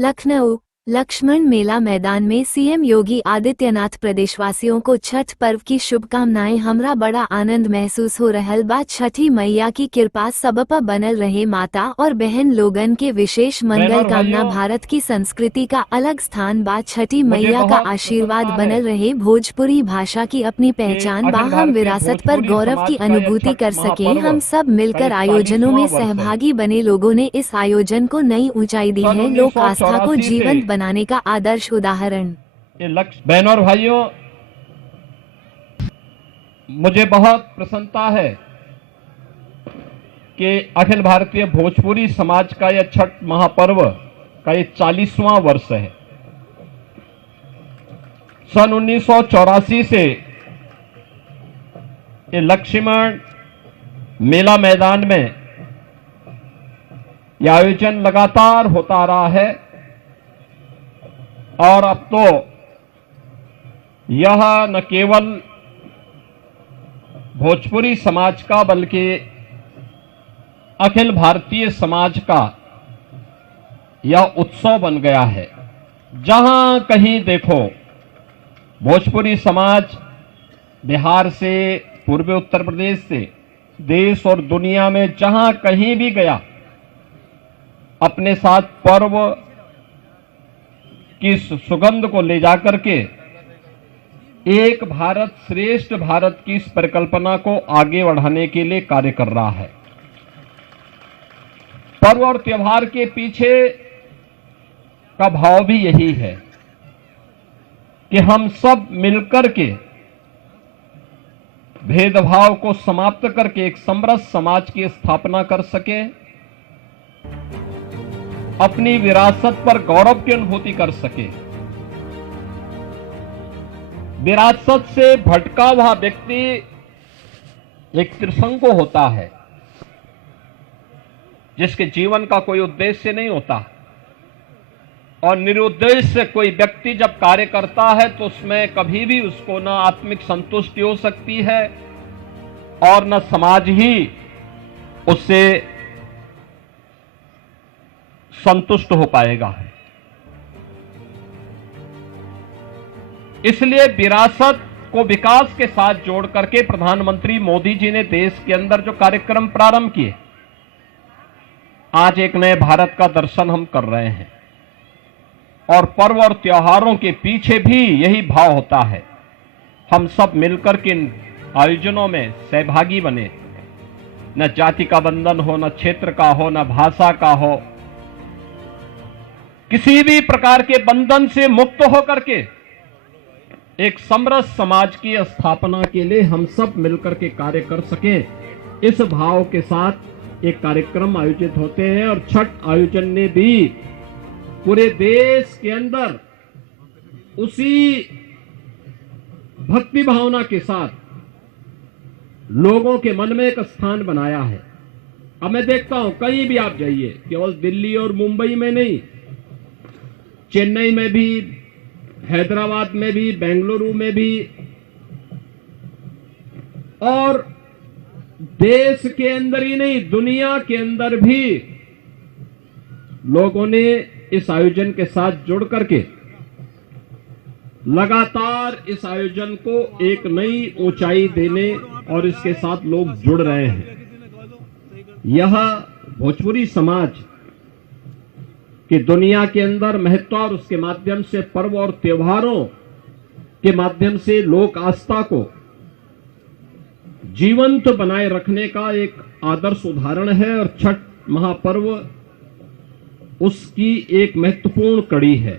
लखनऊ लक्ष्मण मेला मैदान में सीएम योगी आदित्यनाथ प्रदेशवासियों को छठ पर्व की शुभकामनाएं। हमरा बड़ा आनंद महसूस हो रहल बा। छठी मैया की कृपा सबप बनल रहे। माता और बहन लोगन के विशेष मंगल कामना। भारत की संस्कृति का अलग स्थान बा। छठी मैया का आशीर्वाद बनल रहे। भोजपुरी भाषा की अपनी पहचान बा। हम विरासत पर गौरव की अनुभूति कर सके। हम सब मिलकर आयोजनों में सहभागी बने। लोगों ने इस आयोजन को नई ऊंचाई दी है। लोक आस्था को जीवंत बनाने का आदर्श उदाहरण। बहनों और भाइयों, मुझे बहुत प्रसन्नता है कि अखिल भारतीय भोजपुरी समाज का यह छठ महापर्व का ये 40वां वर्ष है। सन 1984 से ये लक्ष्मण मेला मैदान में यह आयोजन लगातार होता रहा है और अब तो यह न केवल भोजपुरी समाज का बल्कि अखिल भारतीय समाज का यह उत्सव बन गया है। जहां कहीं देखो भोजपुरी समाज बिहार से, पूर्वी उत्तर प्रदेश से, देश और दुनिया में जहां कहीं भी गया, अपने साथ पर्व की सुगंध को ले जाकर के एक भारत श्रेष्ठ भारत की इस परिकल्पना को आगे बढ़ाने के लिए कार्य कर रहा है। पर्व और त्योहार के पीछे का भाव भी यही है कि हम सब मिलकर के भेदभाव को समाप्त करके एक समरस समाज की स्थापना कर सके, अपनी विरासत पर गौरव की अनुभूति कर सके। विरासत से भटका हुआ व्यक्ति एक त्रिशंकु होता है, जिसके जीवन का कोई उद्देश्य नहीं होता। और निरुद्देश्य कोई व्यक्ति जब कार्य करता है तो उसमें कभी भी उसको न आत्मिक संतुष्टि हो सकती है और न समाज ही उससे संतुष्ट हो पाएगा। इसलिए विरासत को विकास के साथ जोड़ करके प्रधानमंत्री मोदी जी ने देश के अंदर जो कार्यक्रम प्रारंभ किए, आज एक नए भारत का दर्शन हम कर रहे हैं। और पर्व और त्योहारों के पीछे भी यही भाव होता है। हम सब मिलकर के इन आयोजनों में सहभागी बने। न जाति का बंधन हो, न क्षेत्र का हो, न भाषा का हो, किसी भी प्रकार के बंधन से मुक्त होकर के एक समरस समाज की स्थापना के लिए हम सब मिलकर के कार्य कर सके, इस भाव के साथ एक कार्यक्रम आयोजित होते हैं। और छठ आयोजन ने भी पूरे देश के अंदर उसी भक्ति भावना के साथ लोगों के मन में एक स्थान बनाया है। अब मैं देखता हूं कहीं भी आप जाइए, केवल दिल्ली और मुंबई में नहीं, चेन्नई में भी, हैदराबाद में भी, बेंगलुरु में भी, और देश के अंदर ही नहीं दुनिया के अंदर भी लोगों ने इस आयोजन के साथ जुड़ करके लगातार इस आयोजन को एक नई ऊंचाई देने और इसके साथ लोग जुड़ रहे हैं। यह भोजपुरी समाज कि दुनिया के अंदर महत्व और उसके माध्यम से पर्व और त्योहारों के माध्यम से लोक आस्था को जीवंत बनाए रखने का एक आदर्श उदाहरण है। और छठ महापर्व उसकी एक महत्वपूर्ण कड़ी है।